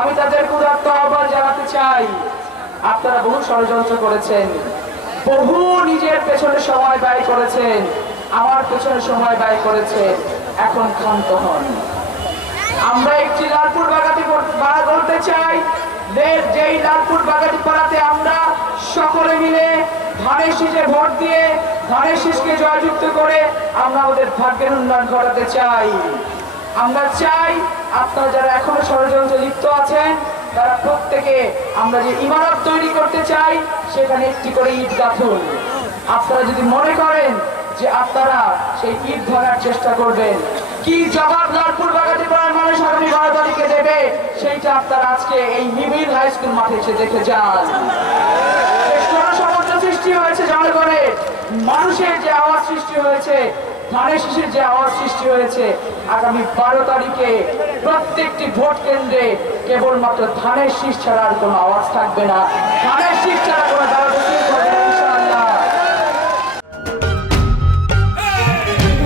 আমি তাদেরকে উদাত্ত আহ্বান জানাতে চাই, আপনারা বহু ষড়যন্ত্র করেছেন, বহু নিজের পেছনে সময় ব্যয় করেছেন, আমার পেছনে সময় ব্যয় করেছেন, এখন ক্ষান্ত হন। আমরা একটি লালপুর বাগাতি পাড়া করতে চাই, যেই লালপুর বাগাতি পাড়াতে আমরা সকলে মিলে ধানের শীষে ভোট দিয়ে ধানের শীষকে জয়যুক্ত করে আমরা আমাদের ভাগ্যের উন্নয়ন ঘটাতে চাই। আমরা চাই আপনারা যারা এখনো ষড়যন্ত্রে লিপ্ত আছেন তারা প্রত্যেকে আমরা যে ইমারত তৈরি করতে চাই সেখানে একটি করে ইট গাঁথুন। আপনারা যদি মনে করেন যে আপনারা সেই ইট ধরার চেষ্টা করবেন, কি জবাব লালপুর বাগাতি পাড়ার মানুষ আগামী 12 তারিখে দেবে সেইটা আপনারা আজকে এই মিমিল হাই স্কুল মাঠে এসে দেখে যান। জনসমর্থন সৃষ্টি হয়েছে, জনগণের মানুষের যে আওয়াজ সৃষ্টি হয়েছে, ধানের শীষের যে আওয়াজ সৃষ্টি হয়েছে, আগামী 12 তারিখে প্রত্যেকটি ভোট কেন্দ্রে কেবলমাত্র ধানের শীষ ছাড়া আর কোনো আওয়াজ থাকবে না। ধানের শীষ ছাড়া কোনো দাঁড়াতে হবে না ইনশাআল্লাহ।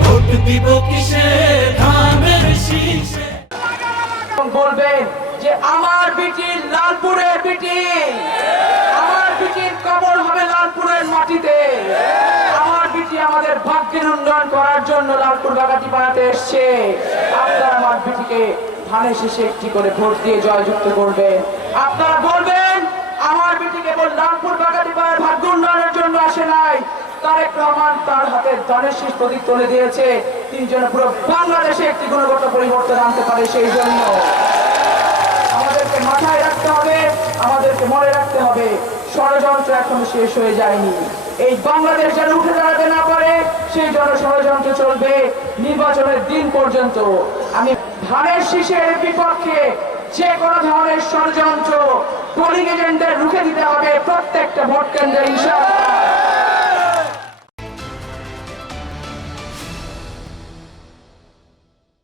ভোট দিব কিসে ধানের শীষে, বলবেন যে আমার বিটি লালপুরের বিটি, আমার বিটির কবর হবে লালপুরের মাটিতে, আমার বিটি আমাদের ভাগ্যের উন্নয়ন করার জন্য লালপুর বাগাতি পাড়াতে এসছে। আপনারা আমার বিটিকে ধানের শীষে একটি করে ভোট দিয়ে জয়যুক্ত করবেন। আপনারা বলবেন আমার বিটি কেবল লালপুর বাগাতি পাড়ার ভাগ্য উন্নয়নের জন্য আসে নাই, তারেক রহমান তার হাতে ধানের শীষ প্রতীক তুলে দিয়েছে তিনি যেন পুরো বাংলাদেশে একটি গুণগত পরিবর্তন আনতে পারে। সেই জন্য আমাদেরকে মাথায় রাখতে হবে, আমাদেরকে মনে রাখতে হবে ষড়যন্ত্র এখনো শেষ হয়ে যায়নি। এই বাংলাদেশ যেন উঠে দাঁড়াতে না পারে সেই জন্য ষড়যন্ত্র চলবে নির্বাচনের দিন পর্যন্ত। আমি ধানের শীষের বিপক্ষে যে কোনো ধরনের ষড়যন্ত্র পোলিং এজেন্টদের রুখে দিতে হবে প্রত্যেকটা ভোট কেন্দ্রে ইনশাআল্লাহ।